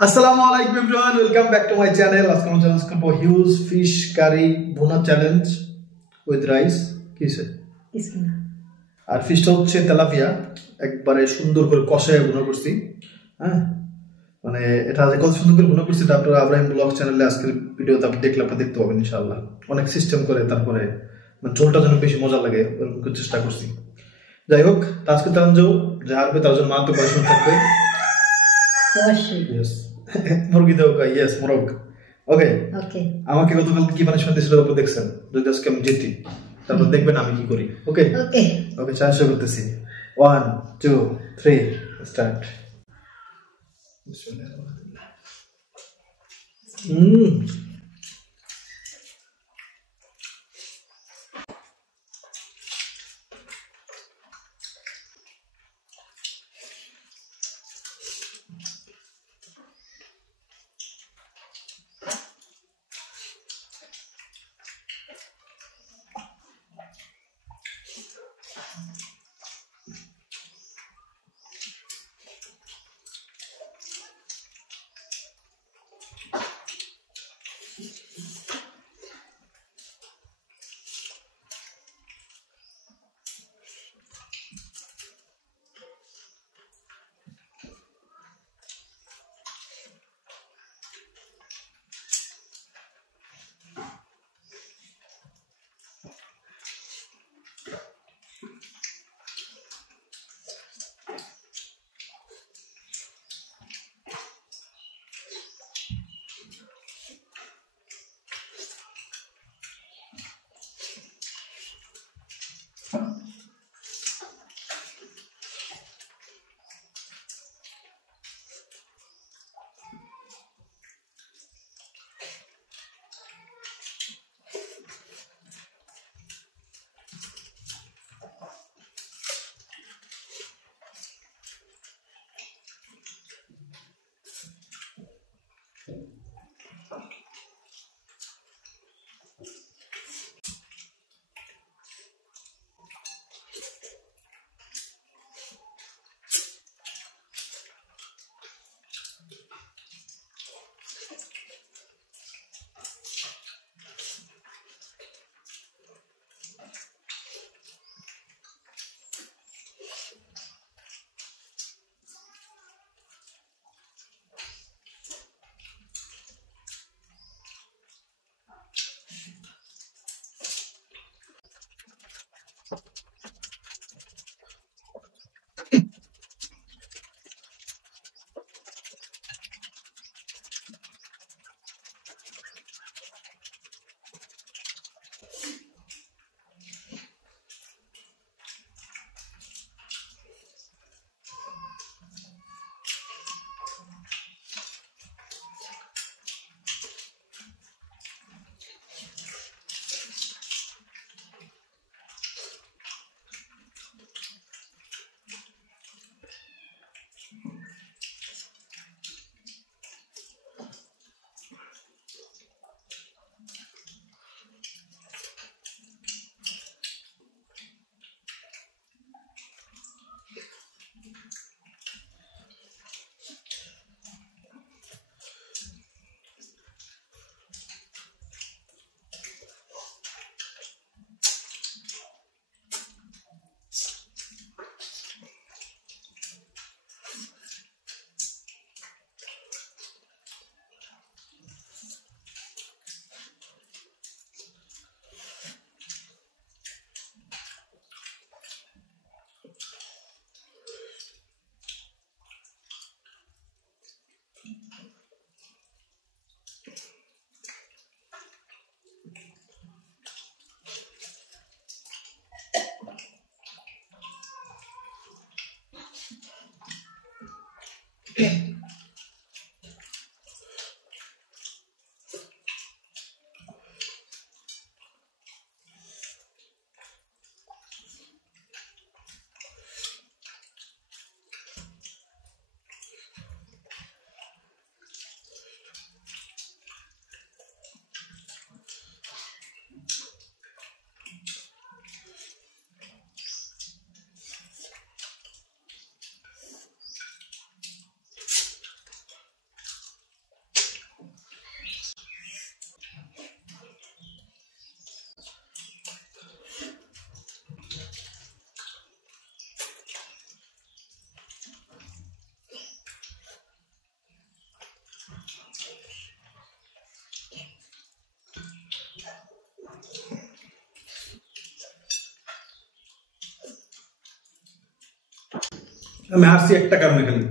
Assalamualaikum everyone, welcome back to my channel. আজকে আমরা challenge করব হিউজ ফিশ কারি ভুনা চ্যালেঞ্জ উইথ রাইস। কিসে কিসনা আর ফিশটা হচ্ছে তেলাপিয়া, একবারে সুন্দর করে কষায় ভুনা করছি। হ্যাঁ, মানে এটা যে কত সুন্দর করে ভুনা করছি তা আপনারা আব্রাহিম ব্লগ চ্যানেলে আজকের ভিডিওতে আপনি দেখলে আপনারা দেখতে পাবেন ইনশাআল্লাহ। অনেক সিস্টেম করে তারপরে মানে ঝোলটা যেন বেশি মজা লাগে এরকম করে চেষ্টা করছি। যাই হোক, আজকে চ্যালেঞ্জ যে হারবে তার জন্য মাত্র পয়সা থাকবে। Yes. মুরগি দাও কা, ইয়েস মোরগ। ওকে ওকে, আমাকে গতকাল কি পানিশমেন্ট দিয়েছিল আপনি দেখছেন? যদি আজকে আমি জিতি তারপর দেখবেন আমি কি করি। ওকে ওকে ওকে, চার শুরু করতেছি। 1 2 3 স্টার্ট। আমি হারছি একটা কারণে খালি,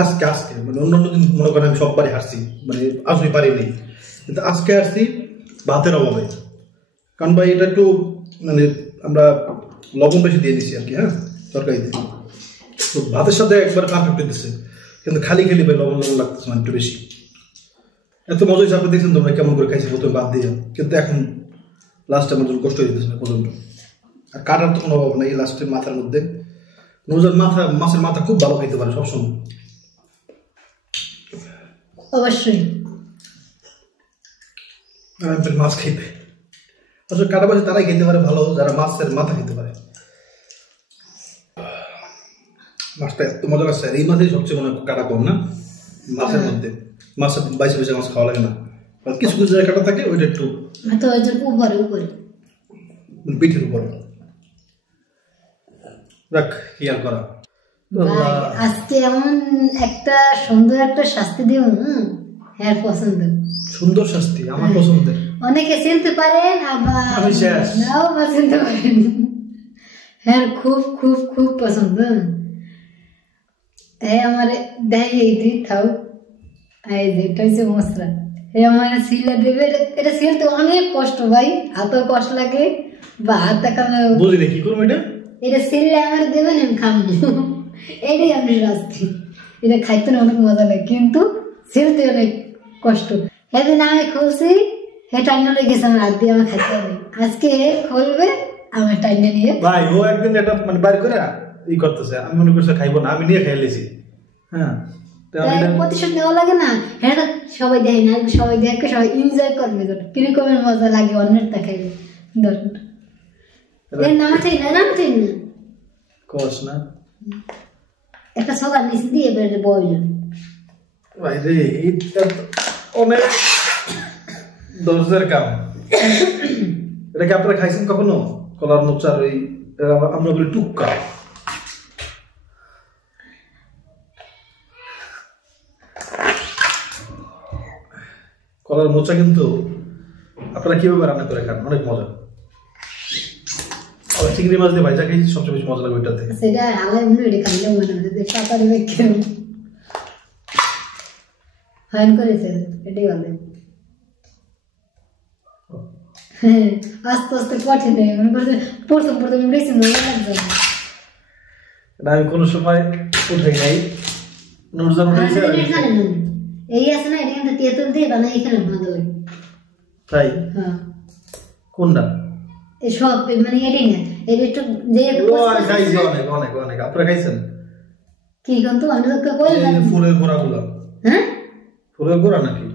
আজকে মানে অন্যান্য দিন মনে করেন আমি সববারই হারছি, মানে আসলে পারিনি, কিন্তু আজকে হারছি ভাতের অভাবে। কারণ ভাই এটা একটু মানে আমরা লবণ বেশি দিয়ে দিচ্ছি আর কি, হ্যাঁ তরকারিতে, তো ভাতের সাথে একবার পারফেক্ট দিচ্ছে, কিন্তু খালি ভাই লবণ লবণ লাগতেছে না একটু বেশি। এত মজা হয়েছে, আপনি দেখছেন তোমরা কেমন করে খাইছি প্রথমে বাদ দিয়ে, কিন্তু এখন লাস্টে আমার জন্য কষ্ট হয়ে যেতেছে না পর্যন্ত। আর কাটার তো কোনো অভাব নেই লাস্টের মাথার মধ্যে। নৌজার মাছের মাথা খুব ভালো খাইতে পারে সবসময়, অবশ্যই। মাছ খাইতে আসলে কাটা মাছ তারাই খেতে পারে ভালো, যারা মাছের মাথা খেতে পারে। মাছটা এত মজা লাগছে, এই মাছেই সবচেয়ে মনে কাটা কম না মাছের মধ্যে, মাছের বাইশে বাইশে মাছ খাওয়া লাগে না, কিছু কিছু জায়গায় কাটা থাকে, ওইটা একটু পিঠের উপরে রাখ খেয়াল করা। আজকে এমন একটা সুন্দর একটা শাস্তি দিব, হ্যাঁ পছন্দ, সুন্দর শাস্তি আমার পছন্দের। অনেকে চিনতে পারেন আবার নাও বা চিনতে পারেন, হ্যাঁ খুব খুব খুব পছন্দ। এই আমার দেয় এই দিই থাও, এই যে এটা হচ্ছে মশলা, এই আমার সিলা দেবে, এটা সিলতে অনেক কষ্ট ভাই, হাতও কষ্ট লাগে বা হাত কামে বুঝলি কি করবো এটা, এটা সিললে আমার দেবেন আমি খাবো, এটাই আমি শাস্তি। এটা খাইতে অনেক মজা লাগে, কিন্তু সিলতে অনেক কষ্ট। সেদিন আমি খুলছি, হে টাইনা লেগেছে আমার হাত দিয়ে, আমার খাইতে হবে। আজকে খুলবে আমার টাইনা নিয়ে ভাই, ও একদিন এটা মানে বাইর করে ই করতেছে, আমি মনে করছি খাইবো না, আমি নিয়ে খাই লেছি। হ্যাঁ প্রতিশোধ নেওয়া লাগে না, হ্যাঁ সবাই দেয় না, সবাই দেখে সবাই এনজয় করবে, কিরকমের মজা লাগে অন্যের দেখাইবে। নামাতেই না কস না একটা সবার নিচে দিয়ে বেড়ে বইল ভাই রে, এইটা অনেক দরজার কাম। এটা কি আপনারা খাইছেন কখনো? কলার মোচার ওই আমরা বলি টুক্কা, কলার মোচা কিন্তু আপনারা কিভাবে রান্না করে খান, অনেক মজা। চিংড়ি মাছ দিয়ে ভাইজা খাইছি, সবচেয়ে বেশি মজা লাগে ওইটাতে। সেটা আলাই মনে এটা খাইলে মনে হয় যে পাতারে বেকে হান করেছে, এটাই ভালো। আস্তে আস্তে কঠিন হয়ে মনে করছে, প্রথম বেশি মজা লাগছে না। আমি কোনো সময় উঠে নাই, নুরজান উঠেছে এই আছে না, এটা কিন্তু তেঁতুল দিয়ে বানাই, এখানে মজা লাগে। তাই? হ্যাঁ। কোনটা? এই সব মানে এটাই না, এটা একটু যে খাইছি অনেক অনেক অনেক। আপনারা খাইছেন কি? কিন্তু আমি তো কইলাম ফুলের গোড়াগুলো। হ্যাঁ, ফুলের গোড়া নাকি?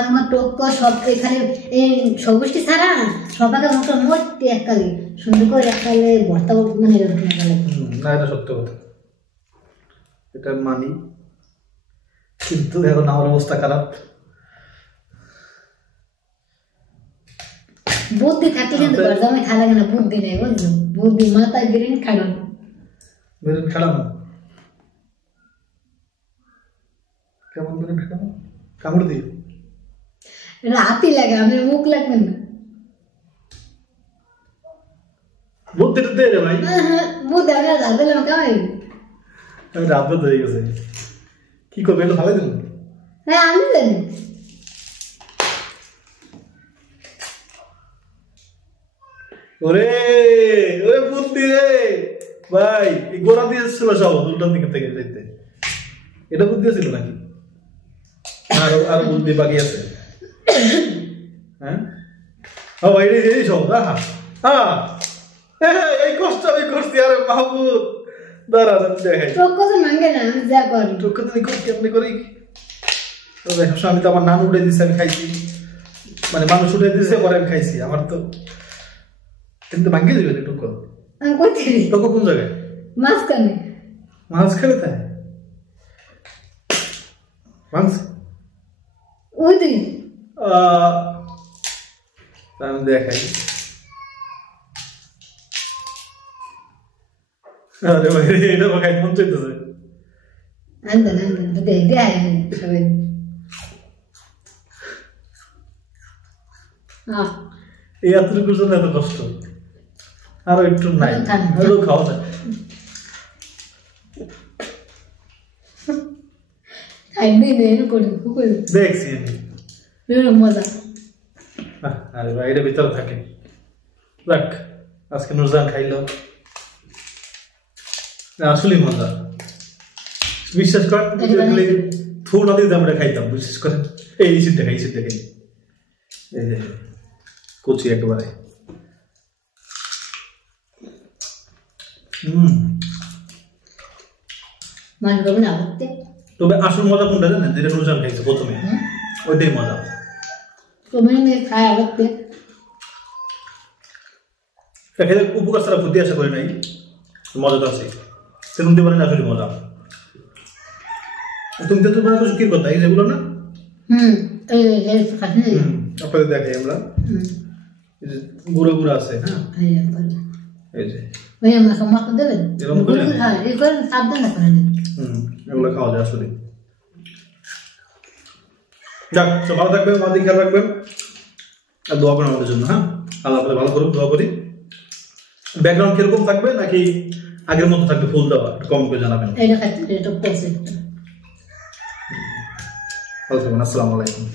আমার টক সব এখানে এই সবুজটি ছাড়া সবাইকে মোটা মোট এককালে সুন্দর করে এককালে ভর্তা মানে এরকম না, এটা সত্য কথা, এটা মানি, কিন্তু এখন আমার অবস্থা খারাপ। বুদ্ধি থাকলে কিন্তু গরজামে খাওয়া লাগে না, বুদ্ধি নেই বুঝছো, বুদ্ধি মাথায় ব্রেন খারাপ, ব্রেন খারাপ কেমন? ব্রেন খারাপ কামড় দিয়ে এটা হাতি লাগে, আমি মুখ লাগবে না, বুদ্ধিটা দে রে ভাই। বুদ্ধি আমি রাত দিলাম কামাই, আমি রাত হয়ে গেছে, কি করবে এটা ভালো দিন। হ্যাঁ আমি জানি। ওরে ওরে বুদ্ধি রে ভাই, এই গোড়া দিয়ে ছিল সব উল্টার দিকে থেকে যাইতে, এটা বুদ্ধি ছিল নাকি? আর বুদ্ধি বাকি আছে? হ্যাঁ ভাই, এই সব এই কষ্ট আমি করছি। আরে মাহবুব দাঁড়া দেখাই, কেমনি করি? আমি তো আমার নান উঠে দিচ্ছে, আমি খাইছি, মানে মানুষ উঠে দিচ্ছে পরে আমি খাইছি। আমার তো কিন্তু ভাঙ্গে দিবে টুকো। টুকো কোন জায়গায়? মাঝখানে তাই ভাঙছে, আমি দেখাই। আরে ভাই, এটা খাই মন চাইতেছে। এই এতটুকুর জন্য এত কষ্ট, আরো একটু নাই, আরো খাওয়া যায়। খাইবি নেই করে করে দেখছি আমি বেরো মজা আরে ভাই এটা ভিতরে থাকে রাখ আজকে নুরজান খাইলো আসলে মজা বিশ্বাস কর থোড়া দিয়ে আমরা খাইতাম বিশ্বাস করেন এই সিটটা খাই এই যে কচি একেবারে মান করবে না করতে তবে আসল মজা কোনটা জানেন যেটা নুরজান খাইছে প্রথমে ওইটাই মজা তুমি খায় করতে খেলে উপকার ছাড়া ক্ষতি আশা করি নাই মজা তো আছে সেরকম দিতে পারেন আসলে মজা তুমি তো তোমার কিছু কি কথা এই যেগুলো না এই খাচ্ছি আপনাদের দেখাই আমরা এই যে গুঁড়ো গুঁড়ো আছে হ্যাঁ এই যে ওই আমরা মাছ দেবেন এরকম করে হ্যাঁ এই করেন সাবধান করেন এগুলো খাওয়া যায় আসলে যাক সব ভালো থাকবেন আমাদের খেয়াল রাখবেন আর দোয়া করেন আমাদের জন্য হ্যাঁ আল্লাহ তাআলা ভালো করুন দোয়া করি ব্যাকগ্রাউন্ড কিরকম থাকবে নাকি আগের মতো থাকবে ফুল দেওয়া কম করে জানাবেন এটা খাইতে এটা পছন্দ ভালো থাকবেন আসসালামু আলাইকুম